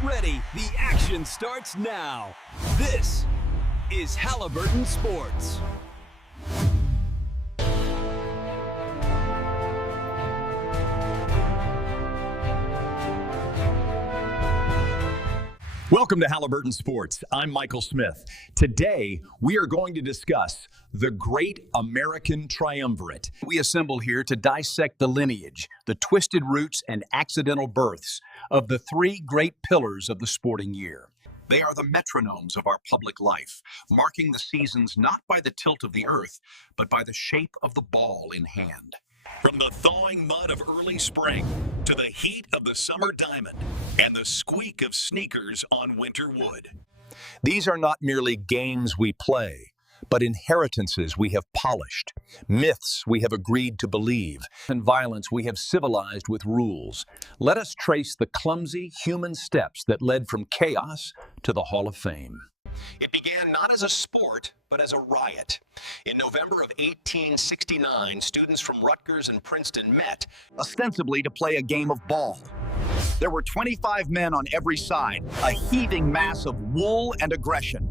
Get ready. The action starts now. This is Halliburton Sports. Welcome to Halliburton Sports. I'm Michael Smith. Today, we are going to discuss the Great American Triumvirate. We assemble here to dissect the lineage, the twisted roots, and accidental births of the three great pillars of the sporting year. They are the metronomes of our public life, marking the seasons not by the tilt of the earth, but by the shape of the ball in hand. From the thawing mud of early spring to the heat of the summer diamond and the squeak of sneakers on winter wood. These are not merely games we play, but inheritances we have polished, myths we have agreed to believe, and violence we have civilized with rules. Let us trace the clumsy human steps that led from chaos to the Hall of Fame. It began not as a sport, but as a riot. In November of 1869, students from Rutgers and Princeton met, ostensibly to play a game of ball. There were 25 men on every side, a heaving mass of wool and aggression.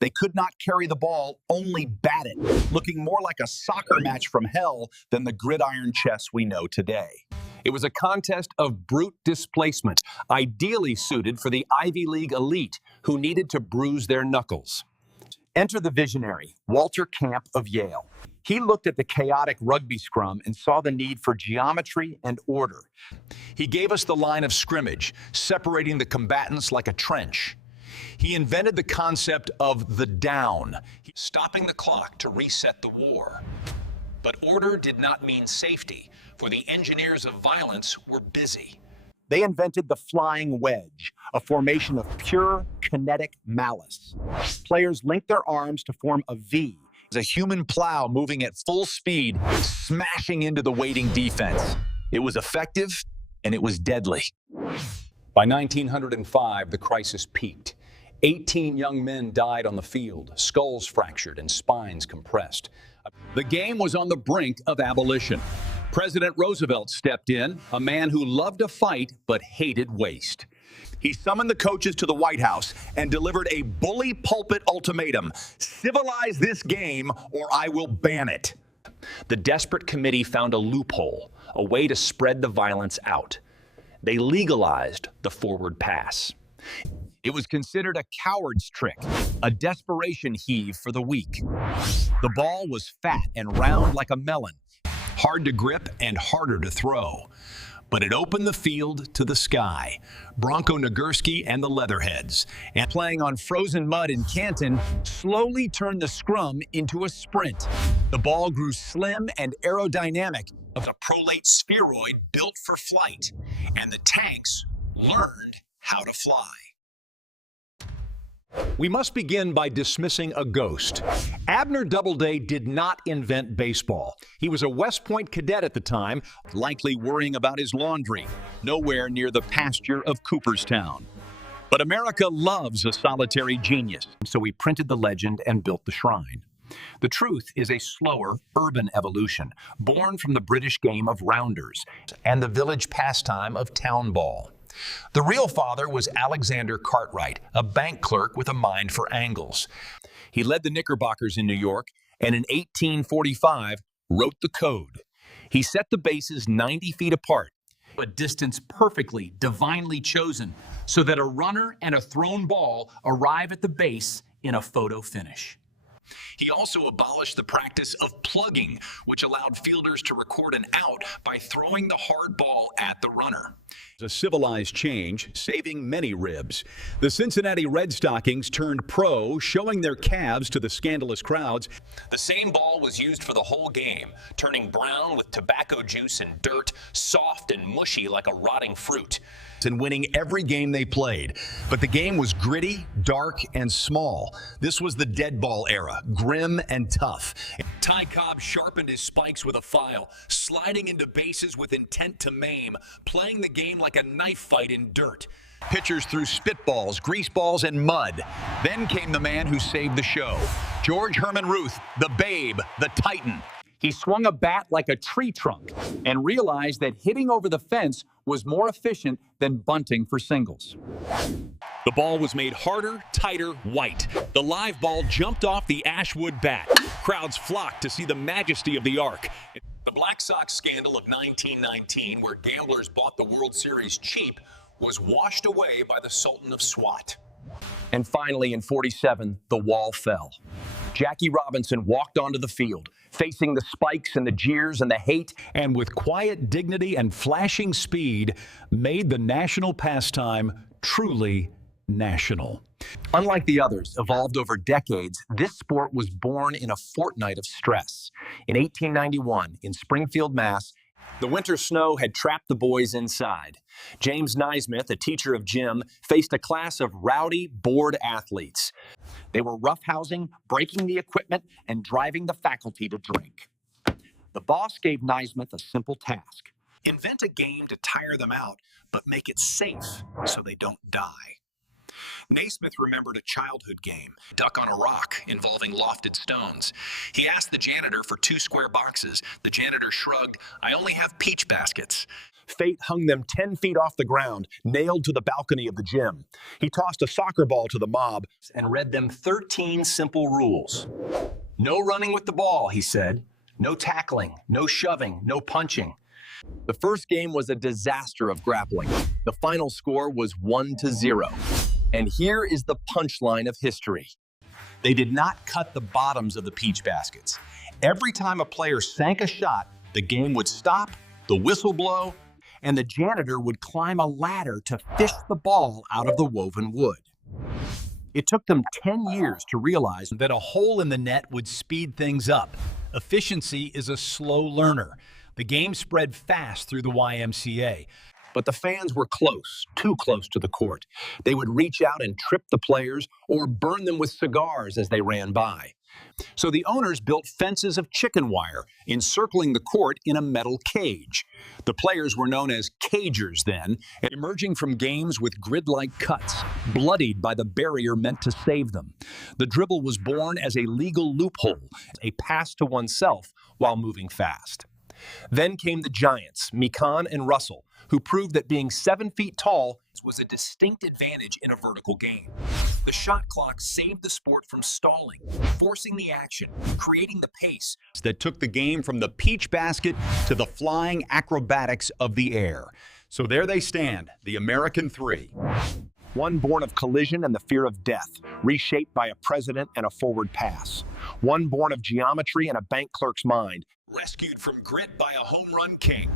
They could not carry the ball, only bat it, looking more like a soccer match from hell than the gridiron chess we know today. It was a contest of brute displacement, ideally suited for the Ivy League elite who needed to bruise their knuckles. Enter the visionary, Walter Camp of Yale. He looked at the chaotic rugby scrum and saw the need for geometry and order. He gave us the line of scrimmage, separating the combatants like a trench. He invented the concept of the down, stopping the clock to reset the war. But order did not mean safety, for the engineers of violence were busy. They invented the flying wedge, a formation of pure kinetic malice. Players linked their arms to form a V, as a human plow moving at full speed, smashing into the waiting defense. It was effective, and it was deadly. By 1905, the crisis peaked. 18 young men died on the field, skulls fractured and spines compressed. The game was on the brink of abolition. President Roosevelt stepped in, a man who loved to fight but hated waste. He summoned the coaches to the White House and delivered a bully pulpit ultimatum: civilize this game or I will ban it. The desperate committee found a loophole, a way to spread the violence out. They legalized the forward pass. It was considered a coward's trick, a desperation heave for the weak. The ball was fat and round like a melon, hard to grip and harder to throw. But it opened the field to the sky. Bronco Nagurski and the Leatherheads, and playing on frozen mud in Canton, slowly turned the scrum into a sprint. The ball grew slim and aerodynamic, of a prolate spheroid built for flight, and the tanks learned how to fly. We must begin by dismissing a ghost. Abner Doubleday did not invent baseball. He was a West Point cadet at the time, likely worrying about his laundry, nowhere near the pasture of Cooperstown. But America loves a solitary genius, so he printed the legend and built the shrine. The truth is a slower urban evolution, born from the British game of rounders and the village pastime of town ball. The real father was Alexander Cartwright, a bank clerk with a mind for angles. He led the Knickerbockers in New York, and in 1845 wrote the code. He set the bases 90 feet apart, a distance perfectly, divinely chosen, so that a runner and a thrown ball arrive at the base in a photo finish. He also abolished the practice of plugging, which allowed fielders to record an out by throwing the hard ball at the runner. A civilized change, saving many ribs. The Cincinnati Red Stockings turned pro, showing their calves to the scandalous crowds. The same ball was used for the whole game, turning brown with tobacco juice and dirt, soft and mushy like a rotting fruit, and winning every game they played. But the game was gritty, dark, and small. This was the dead ball era, grim and tough. Ty Cobb sharpened his spikes with a file, sliding into bases with intent to maim, playing the game like a knife fight in dirt. Pitchers threw spitballs, grease balls, and mud. Then came the man who saved the show, George Herman Ruth, the Babe, the Titan. He swung a bat like a tree trunk and realized that hitting over the fence was more efficient than bunting for singles. The ball was made harder, tighter, white. The live ball jumped off the Ashwood bat. Crowds flocked to see the majesty of the arc. The Black Sox scandal of 1919, where gamblers bought the World Series cheap, was washed away by the Sultan of Swat. And finally, in '47, the wall fell. Jackie Robinson walked onto the field, facing the spikes and the jeers and the hate, and with quiet dignity and flashing speed, made the national pastime truly national. Unlike the others, evolved over decades, this sport was born in a fortnight of stress. In 1891, in Springfield, Mass., the winter snow had trapped the boys inside. James Naismith, a teacher of gym, faced a class of rowdy, bored athletes. They were roughhousing, breaking the equipment, and driving the faculty to drink. The boss gave Naismith a simple task. Invent a game to tire them out, but make it safe so they don't die. Naismith remembered a childhood game, Duck on a Rock, involving lofted stones. He asked the janitor for 2 square boxes. The janitor shrugged, "I only have peach baskets." Fate hung them 10 feet off the ground, nailed to the balcony of the gym. He tossed a soccer ball to the mob and read them 13 simple rules. "No running with the ball," he said. "No tackling, no shoving, no punching." The first game was a disaster of grappling. The final score was 1-0. And here is the punchline of history. They did not cut the bottoms of the peach baskets. Every time a player sank a shot, the game would stop, the whistle blow, and the janitor would climb a ladder to fish the ball out of the woven wood. It took them 10 years to realize that a hole in the net would speed things up. Efficiency is a slow learner. The game spread fast through the YMCA. But the fans were close, too close to the court. They would reach out and trip the players or burn them with cigars as they ran by. So the owners built fences of chicken wire encircling the court in a metal cage. The players were known as cagers then, emerging from games with grid-like cuts, bloodied by the barrier meant to save them. The dribble was born as a legal loophole, a pass to oneself while moving fast. Then came the giants, Mikan and Russell, who proved that being 7 feet tall was a distinct advantage in a vertical game. The shot clock saved the sport from stalling, forcing the action, creating the pace that took the game from the peach basket to the flying acrobatics of the air. So there they stand, the American Three. One born of collision and the fear of death, reshaped by a president and a forward pass. One born of geometry and a bank clerk's mind, rescued from grit by a home run king.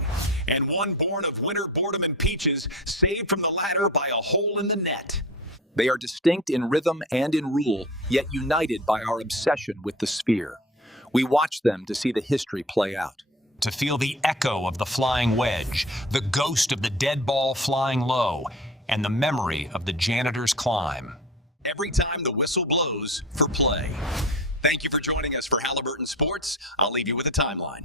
And one born of winter boredom and peaches, saved from the ladder by a hole in the net. They are distinct in rhythm and in rule, yet united by our obsession with the sphere. We watch them to see the history play out. To feel the echo of the flying wedge, the ghost of the dead ball flying low, and the memory of the janitor's climb. Every time the whistle blows for play. Thank you for joining us for Halliburton Sports. I'll leave you with a timeline.